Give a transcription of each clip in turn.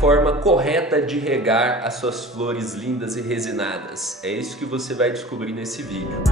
forma correta de regar as suas flores lindas e resinadas. É isso que você vai descobrir nesse vídeo.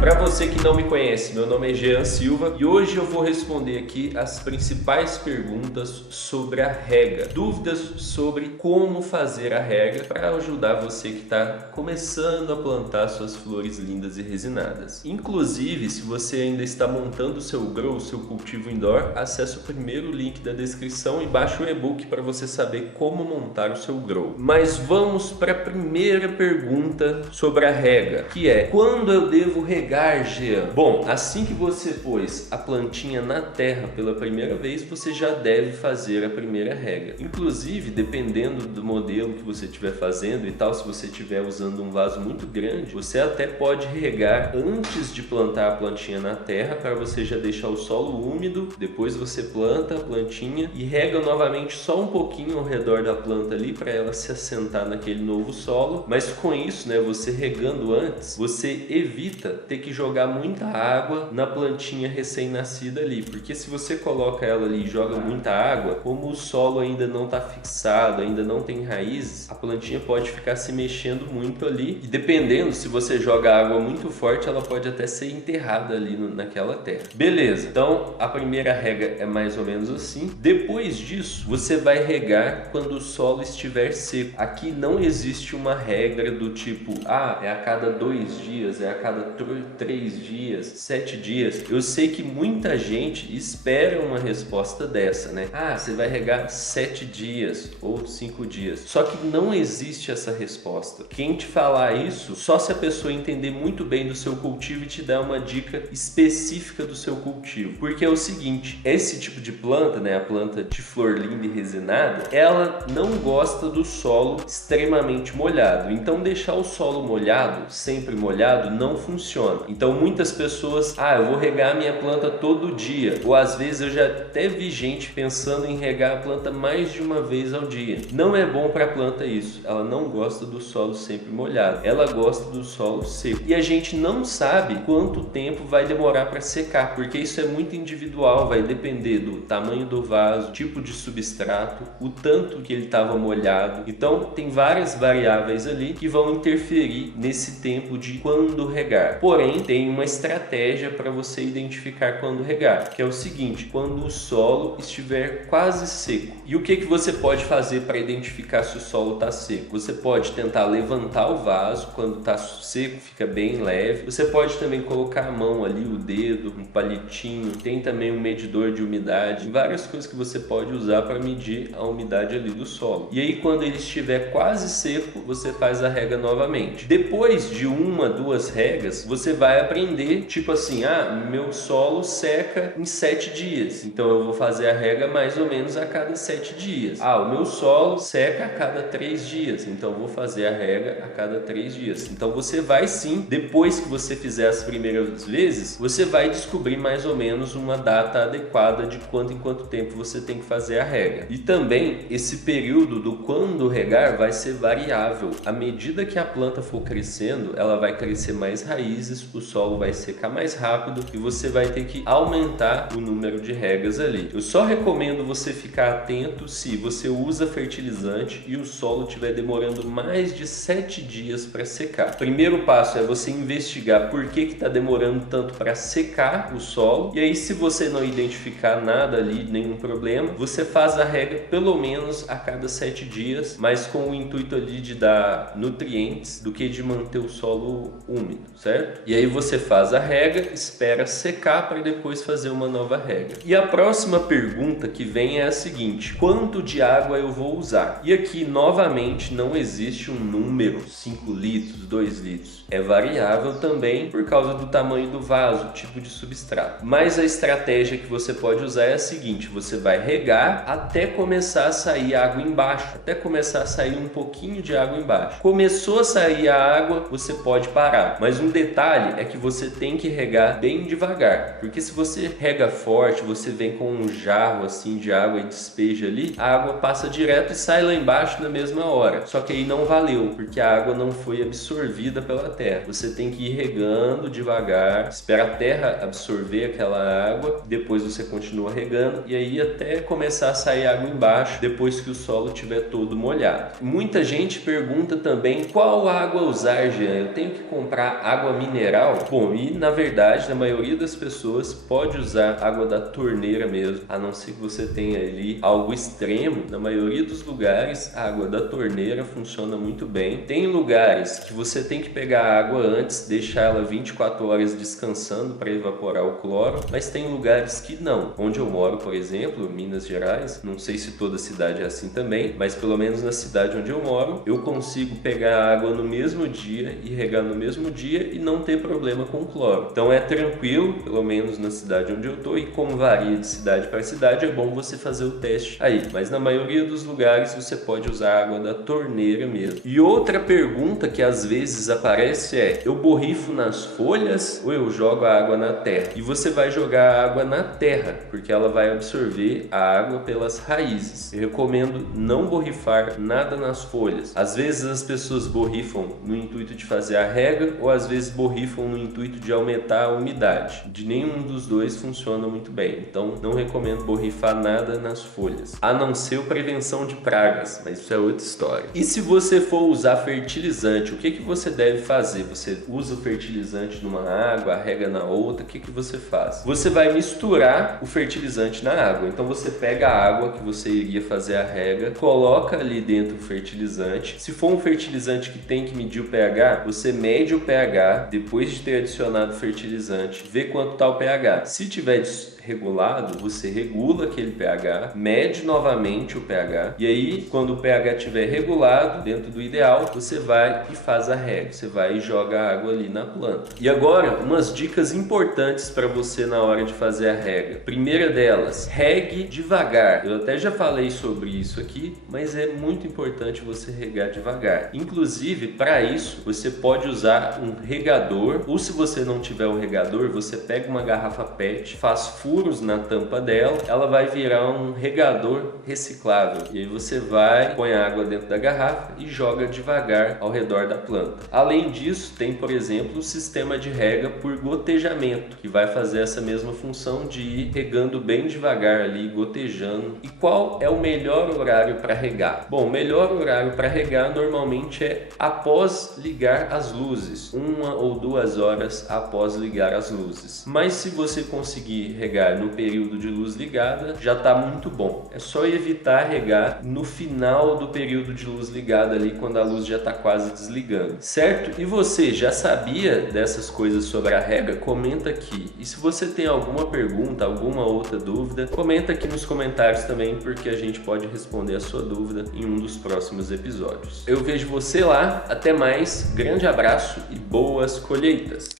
Para você que não me conhece, meu nome é Jean Silva e hoje eu vou responder aqui as principais perguntas sobre a rega. Dúvidas sobre como fazer a rega para ajudar você que está começando a plantar suas flores lindas e resinadas. Inclusive, se você ainda está montando o seu grow, o seu cultivo indoor, acesse o primeiro link da descrição e baixe o e-book para você saber como montar o seu grow. Mas vamos para a primeira pergunta sobre a rega, que é: quando eu devo regar, Jean? Bom, assim que você pôs a plantinha na terra pela primeira vez, você já deve fazer a primeira rega. Inclusive, dependendo do modelo que você estiver fazendo e tal, se você estiver usando um vaso muito grande, você até pode regar antes de plantar a plantinha na terra, para você já deixar o solo úmido. Depois você planta a plantinha e rega novamente só um pouquinho ao redor da planta ali, para ela se assentar naquele novo solo. Mas com isso, né, você regando antes, você evita ter que jogar muita água na plantinha recém-nascida ali, porque se você coloca ela ali e joga muita água, como o solo ainda não está fixado, ainda não tem raízes, a plantinha pode ficar se mexendo muito ali e, dependendo, se você joga água muito forte, ela pode até ser enterrada ali naquela terra. Beleza, então a primeira rega é mais ou menos assim. Depois disso, você vai regar quando o solo estiver seco. Aqui não existe uma regra do tipo, é a cada 2 dias, é a cada 3 dias, 7 dias. Eu sei que muita gente espera uma resposta dessa, né? Você vai regar 7 dias ou 5 dias. Só que não existe essa resposta. Quem te falar isso, só se a pessoa entender muito bem do seu cultivo e te dar uma dica específica do seu cultivo. Porque é o seguinte, esse tipo de planta, né, a planta de flor linda e resinada, ela não gosta do solo extremamente molhado. Então deixar o solo molhado, sempre molhado, não funciona. Então muitas pessoas, eu vou regar a minha planta todo dia, ou às vezes eu já até vi gente pensando em regar a planta mais de uma vez ao dia. Não é bom para a planta isso, ela não gosta do solo sempre molhado, ela gosta do solo seco. E a gente não sabe quanto tempo vai demorar para secar, porque isso é muito individual, vai depender do tamanho do vaso, tipo de substrato, o tanto que ele estava molhado. Então tem várias variáveis ali que vão interferir nesse tempo de quando regar. Porém, tem uma estratégia para você identificar quando regar, que é o seguinte: quando o solo estiver quase seco. E o que você pode fazer para identificar se o solo está seco? Você pode tentar levantar o vaso quando está seco, fica bem leve. Você pode também colocar a mão ali, o dedo, um palitinho. Tem também um medidor de umidade, várias coisas que você pode usar para medir a umidade ali do solo. E aí, quando ele estiver quase seco, você faz a rega novamente. Depois de 1, 2 regas, você vai aprender, tipo assim, meu solo seca em 7 dias, então eu vou fazer a rega mais ou menos a cada 7 dias. O meu solo seca a cada 3 dias, então eu vou fazer a rega a cada 3 dias. Então você vai sim, depois que você fizer as primeiras vezes, você vai descobrir mais ou menos uma data adequada de quanto em quanto tempo você tem que fazer a rega. E também esse período do quando regar vai ser variável. À medida que a planta for crescendo, ela vai crescer mais raízes, o solo vai secar mais rápido e você vai ter que aumentar o número de regas ali. Eu só recomendo você ficar atento se você usa fertilizante e o solo estiver demorando mais de 7 dias para secar. Primeiro passo é você investigar por que está demorando tanto para secar o solo, e aí, se você não identificar nada ali, nenhum problema, você faz a rega pelo menos a cada 7 dias, mas com o intuito ali de dar nutrientes do que de manter o solo úmido, certo? E aí você faz a rega, espera secar para depois fazer uma nova rega. E a próxima pergunta que vem é a seguinte: quanto de água eu vou usar? E aqui novamente não existe um número, 5 litros, 2 litros. É variável também por causa do tamanho do vaso, tipo de substrato. Mas a estratégia que você pode usar é a seguinte: você vai regar até começar a sair água embaixo, até começar a sair um pouquinho de água embaixo. Começou a sair a água, você pode parar. Mas um detalhe detalhe é que você tem que regar bem devagar, porque se você rega forte, você vem com um jarro assim de água e despeja ali, a água passa direto e sai lá embaixo na mesma hora. Só que aí não valeu, porque a água não foi absorvida pela terra. Você tem que ir regando devagar, espera a terra absorver aquela água, depois você continua regando e aí até começar a sair água embaixo, depois que o solo estiver todo molhado. Muita gente pergunta também qual água usar, Jean? Eu tenho que comprar água mineral? Bom, e na verdade, na maioria das pessoas pode usar água da torneira mesmo, a não ser que você tenha ali algo extremo. Na maioria dos lugares, a água da torneira funciona muito bem. Tem lugares que você tem que pegar a água antes, deixar ela 24 horas descansando para evaporar o cloro, mas tem lugares que não. Onde eu moro, por exemplo, Minas Gerais, não sei se toda cidade é assim também, mas pelo menos na cidade onde eu moro, eu consigo pegar a água no mesmo dia e regar no mesmo dia e não ter problema com cloro. Então é tranquilo, pelo menos na cidade onde eu tô, e como varia de cidade para cidade, é bom você fazer o teste aí. Mas na maioria dos lugares você pode usar água da torneira mesmo. E outra pergunta que às vezes aparece é: eu borrifo nas folhas ou eu jogo a água na terra? E você vai jogar a água na terra, porque ela vai absorver a água pelas raízes. Eu recomendo não borrifar nada nas folhas. Às vezes as pessoas borrifam no intuito de fazer a rega, ou às vezes borrifam no intuito de aumentar a umidade. De nenhum dos dois funciona muito bem, então não recomendo borrifar nada nas folhas, a não ser a prevenção de pragas, mas isso é outra história. E se você for usar fertilizante, o que você deve fazer? Você usa o fertilizante numa água, rega na outra, o que você faz? Você vai misturar o fertilizante na água. Então você pega a água que você iria fazer a rega, coloca ali dentro o fertilizante. Se for um fertilizante que tem que medir o pH, você mede o pH depois de ter adicionado o fertilizante, vê quanto está o pH. Se tiver regulado, você regula aquele pH, mede novamente o pH e aí, quando o pH estiver regulado, dentro do ideal, você vai e faz a rega. Você vai e joga a água ali na planta. E agora, umas dicas importantes para você na hora de fazer a rega. Primeira delas, regue devagar. Eu até já falei sobre isso aqui, mas é muito importante você regar devagar. Inclusive, para isso, você pode usar um regador, ou se você não tiver um regador, você pega uma garrafa PET, faz furos na tampa dela, ela vai virar um regador reciclável. E aí você vai, põe a água dentro da garrafa e joga devagar ao redor da planta. Além disso, tem, por exemplo, o sistema de rega por gotejamento, que vai fazer essa mesma função de ir regando bem devagar ali, gotejando. E qual é o melhor horário para regar? Bom, o melhor horário para regar normalmente é após ligar as luzes, 1 ou 2 horas após ligar as luzes. Mas se você conseguir regar no período de luz ligada, já está muito bom. É só evitar regar no final do período de luz ligada ali, quando a luz já está quase desligando, certo? E você já sabia dessas coisas sobre a rega? Comenta aqui. E se você tem alguma pergunta, alguma outra dúvida, comenta aqui nos comentários também, porque a gente pode responder a sua dúvida em um dos próximos episódios. Eu vejo você lá, até mais, grande abraço e boas colheitas!